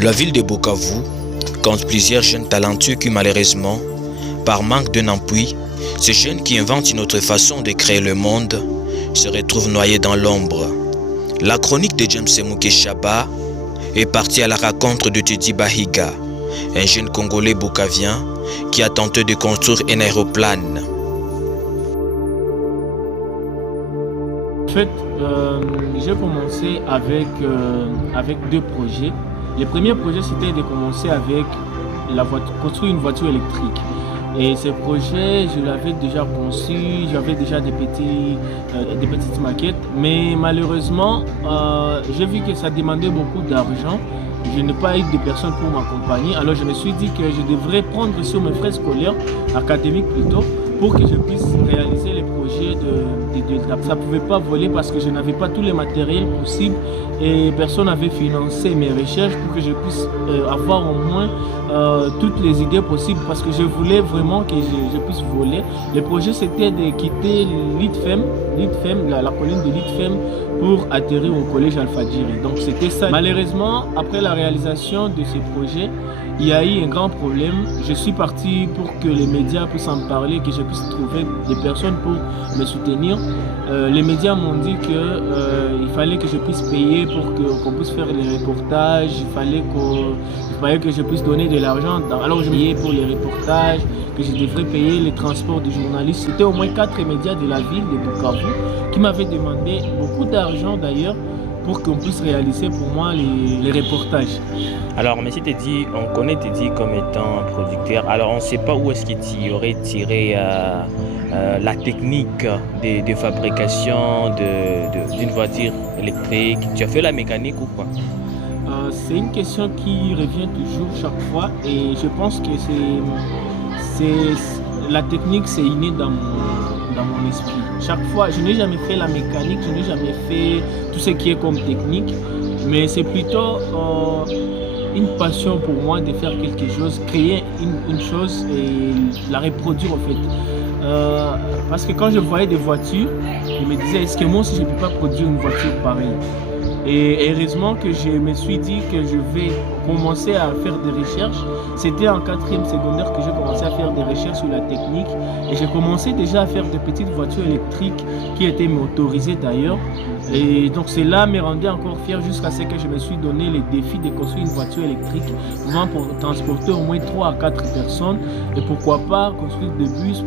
La ville de Bukavu compte plusieurs jeunes talentueux qui malheureusement, par manque d'un appui, ces jeunes qui inventent une autre façon de créer le monde, se retrouvent noyés dans l'ombre. La chronique de James Semouké Chaba est partie à la rencontre de Teddy Bahiga, un jeune Congolais boukavien qui a tenté de construire un aéroplane. En fait, j'ai commencé avec deux projets. Le premier projet, c'était de commencer avec construire une voiture électrique. Et ce projet, je l'avais déjà conçu, j'avais déjà des petites maquettes. Mais malheureusement, j'ai vu que ça demandait beaucoup d'argent. Je n'ai pas eu de personnes pour m'accompagner. Alors je me suis dit que je devrais prendre sur mes frais scolaires, académiques plutôt, pour que je puisse réaliser les projets ça ne pouvait pas voler parce que je n'avais pas tous les matériels possibles et personne n'avait financé mes recherches pour que je puisse avoir au moins toutes les idées possibles parce que je voulais vraiment que je puisse voler. Le projet c'était de quitter l'ITFEM, la colline de l'ITFEM pour atterrir au collège Alpha-Djiri. Donc c'était ça. Malheureusement, après la réalisation de ce projet, il y a eu un grand problème. Je suis parti pour que les médias puissent en parler, que je puisse trouver des personnes pour me soutenir. Les médias m'ont dit qu'il fallait que je puisse payer pour qu'on puisse faire les reportages. Il fallait que je puisse donner de l'argent. Alors je payais pour les reportages, que je devrais payer les transports des journalistes. C'était au moins 4 médias de la ville de Bukavu qui m'avaient demandé beaucoup d'argent d'ailleurs pour qu'on puisse réaliser pour moi les reportages. Alors, M. Teddy, on connaît Teddy comme étant producteur. Alors, on ne sait pas où est-ce qu'il aurait tiré la technique de fabrication d'une voiture électrique. Tu as fait la mécanique ou quoi? C'est une question qui revient toujours chaque fois et je pense que la technique, c'est inné dans mon esprit. Chaque fois, je n'ai jamais fait la mécanique, je n'ai jamais fait tout ce qui est comme technique, mais c'est plutôt une passion pour moi de faire quelque chose, créer une chose et la reproduire en fait. Parce que quand je voyais des voitures, je me disais, est-ce que moi aussi je ne peux pas produire une voiture pareille? Et heureusement que je me suis dit que je vais commencer à faire des recherches. C'était en 4e secondaire que j'ai commencé à faire des recherches sur la technique. Et j'ai commencé déjà à faire des petites voitures électriques qui étaient motorisées d'ailleurs. Et donc cela me rendait encore fier jusqu'à ce que je me suis donné le défi de construire une voiture électrique pouvant transporter au moins 3 à 4 personnes. Et pourquoi pas construire des bus